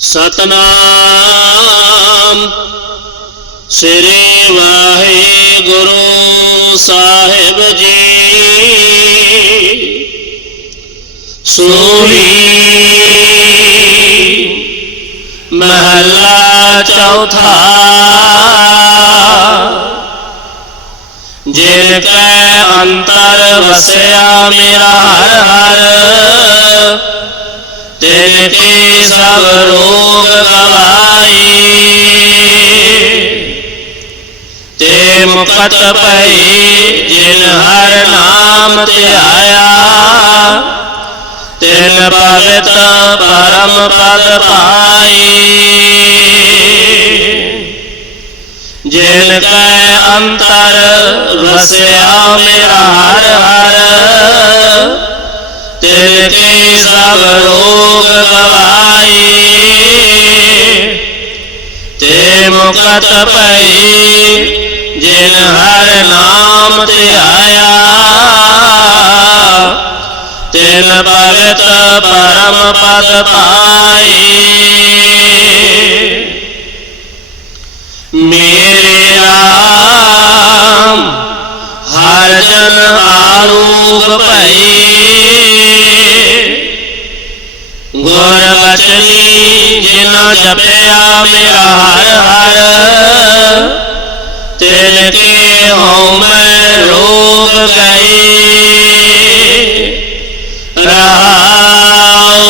ਸਤਨਾਮ। ਸ੍ਰੀ ਵਾਹਿਗੁਰੂ ਸਾਹਿਬ ਜੀ। ਸੋਹੀ ਮਹੱਲਾ ਚੌਥਾ। ਜਿਨ ਕੈ ਅੰਤਰ ਵਸਿਆ ਮੇਰਾ ਹਰ ਹਰ। ਤਿਨ ਕੇ ਸਭ ਰੋਗ ਗਵਾਈ ਤੇ ਮੁਕਤ ਭਈ ਜਿਨ ਹਰ ਨਾਮ ਧਿਆਇਆ ਤਿਨ ਪਵਿੱਤ ਪਰਮ ਪਦ ਪਾਈ। ਜਿਨ ਕੈ ਅੰਤਰ ਵਸਿਆ ਮੇਰਾ ਹਰ ਹਰ। ਤਿਨ ਕੇ ਸਭ ਰੋਗ ਗਵਾਈ ਤੇ ਮੁਕਤ ਪਈ ਜਿਨ ਹਰ ਨਾਮ ਧਿਆਇਆ ਤਿਨ ਭਗਤ ਪਰਮ ਪਦ ਪਾਈ ਮੇਰੇ ਰਾਮ ਹਰ ਜਨ ਆਰੂਪ ਭਈ। ਗੁਰ ਬਚਨੀ ਜਿਨ ਜਪਿਆ ਮੇਰਾ ਹਰ ਹਰ ਤਿਨ ਕੇ ਹਉ ਮੈਂ ਰੋਗ ਗਈ ਰਹਾਉ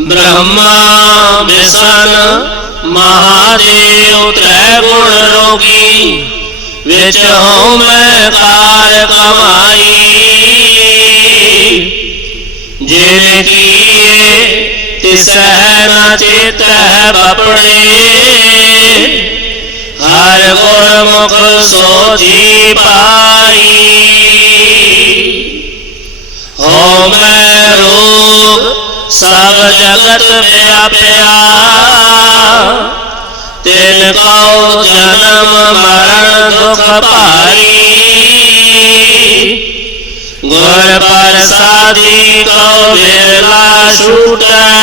ਬ੍ਰਹਮਾ ਵਿਸ਼ਨ ਮਹਾਦੇਵ ਤ੍ਰੈ ਗੁਣ ਰੋਗੀ ਵਿੱਚ ਹਉ ਮੈਂ ਕਾਰ ਕਮਾਈ ਜਿਨ ਕੀਏ ਤਿਸਹਿ ਨ ਚੇਤਹਿ ਬਪਣੇ। ਹਰ ਗੁਰਮੁਖ ਸੋਜੀ ਪਾਈ ਹੋ ਮੈਂ ਰੋਗ ਸਭ ਜਗਤ ਵਿਆਪਿਆ। ਤਿਨ ਕਉ ਜਨਮ ਮਰਨ ਦੁਖ ਭਾਰੀ। ਗੁਰ ਪ੍ਰਸਾਦੀ ਕਉ ਬਿਰਲਾ ਛੂਟੈ।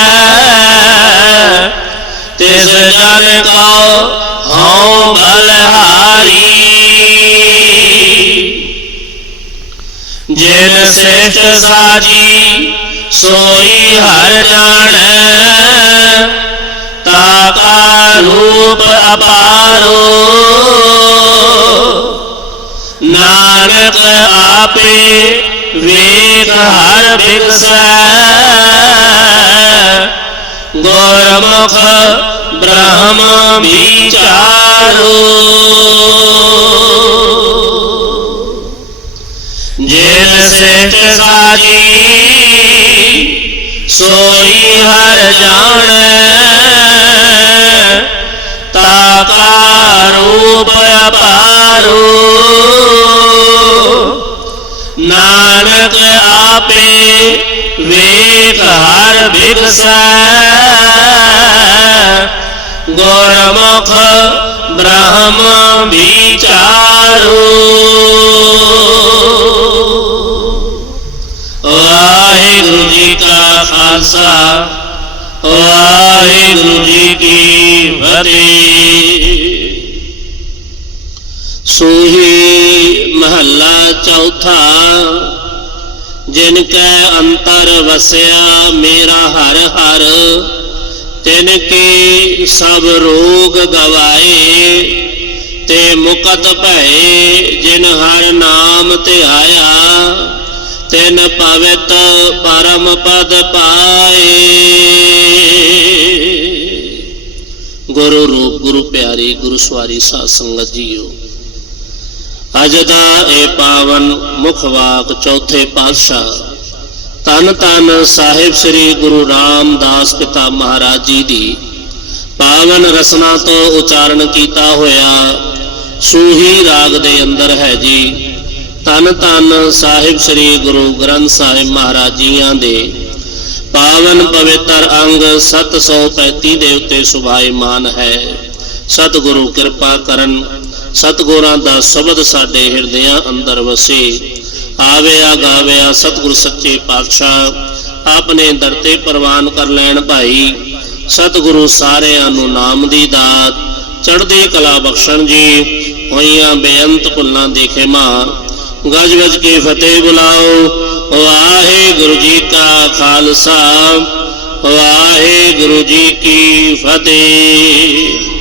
ਤਿਸ ਜਨ ਕਉ ਹਉ ਬਲਹਾਰੀ। ਜਿਨ ਸ੍ਰੇਸ਼ਟ ਸਾਜੀ ਸੋਈ ਹਰ ਜਾਣੈ। ਤਾ ਕਾ ਰੂਪ ਅਪਾਰੋ। ਨਾਨਕ ਆਪੇ ਵੇਖ ਹਰ ਬਿਕਸੈ ਗੁਰਮੁਖ ਬ੍ਰਹਮ ਵਿਚਾਰੋ। ਜਿਨ ਸੇਠ ਸਾਜੀ, ਸੋਈ ਹਰ ਜਾਣੈ। ਤਾ ਕਾ ਰੂਪ ਅਪਾਰੋ। ਵੇਖ ਹਰ ਬਿਕਸੈ ਗੁਰਮੁਖ ਬ੍ਰਹਮ ਵਿਚਾਰੋ ਵਾਹਿਗੁਰੂ ਜੀ ਕਾ ਖਾਲਸਾ ਵਾਹਿਗੁਰੂ ਜੀ ਕੀ ਫਤਿਹ ਤਿਨ ਕੈ ਅੰਤਰ ਵਸਿਆ ਮੇਰਾ ਹਰ ਹਰ, ਤਿਨ ਕੀ ਸਭ ਰੋਗ ਗਵਾਏ, ਤੇ ਮੁਕਤ ਭਏ ਜਿਨ ਹਰ ਨਾਮ ਧਿਆਇਆ ਤਿਨ ਪਵਿਤ ਪਰਮ ਪਦ ਪਾਏ। ਗੁਰੂ ਰੂਪ, ਗੁਰੂ ਪਿਆਰੀ, ਗੁਰੂ ਸਵਾਰੀ ਸਾਧ ਸੰਗਤ ਜੀਓ। ਅੱਜ ਦਾ ਇਹ ਪਾਵਨ ਮੁਖ ਵਾਕ ਚੌਥੇ ਪਾਤਸ਼ਾਹ। ਤਨ ਤਨ ਸਾਹਿਬ ਸ੍ਰੀ ਗੁਰੂ ਰਾਮਦਾਸ ਪਿਤਾ ਮਹਾਰਾਜ ਜੀ ਦੀ। ਪਾਵਨ ਰਸਨਾ ਤੋਂ ਉਚਾਰਨ ਕੀਤਾ ਹੋਇਆ ਸੂਹੀ ਰਾਗ ਦੇ ਅੰਦਰ ਹੈ ਜੀ। ਤਨ ਤਨ ਸਾਹਿਬ ਸ੍ਰੀ ਗੁਰੂ ਗ੍ਰੰਥ ਸਾਹਿਬ ਮਹਾਰਾਜ ਜੀਆਂ ਦੇ। ਪਾਵਨ ਪਵਿੱਤਰ ਅੰਗ 735 ਦੇ ਉੱਤੇ ਸੁਭਾਇਮਾਨ ਹੈ। ਸਤਿਗੁਰੂ ਕਿਰਪਾ ਕਰਨ ਸਤਿਗੁਰਾਂ ਦਾ ਸ਼ਬਦ ਸਾਡੇ ਹਿਰਦਿਆਂ ਅੰਦਰ ਵਸੇ। ਆਵਿਆ ਗਾਵਿਆ ਸਤਿਗੁਰ ਸੱਚੇ ਪਾਤਸ਼ਾਹ ਆਪਣੇ ਦਰ ਤੇ ਪ੍ਰਵਾਨ ਕਰ ਲੈਣ ਭਾਈ। ਸਤਿਗੁਰੂ ਸਾਰਿਆਂ ਨੂੰ ਨਾਮ ਦੀ ਦਾਤ, ਚੜ੍ਹਦੀ ਕਲਾ ਬਖਸ਼ਣ ਜੀ। ਹੋਈਆਂ ਬੇਅੰਤ ਭੁੱਲਾਂ ਦੇ ਖਿਮਾ ਗਜ ਗਜ ਕੇ ਫਤਿਹ ਬੁਲਾਓ। ਵਾਹਿਗੁਰੂ ਜੀ ਕਾ ਖਾਲਸਾ ਵਾਹਿਗੁਰੂ ਜੀ ਕੀ ਫਤਿਹ।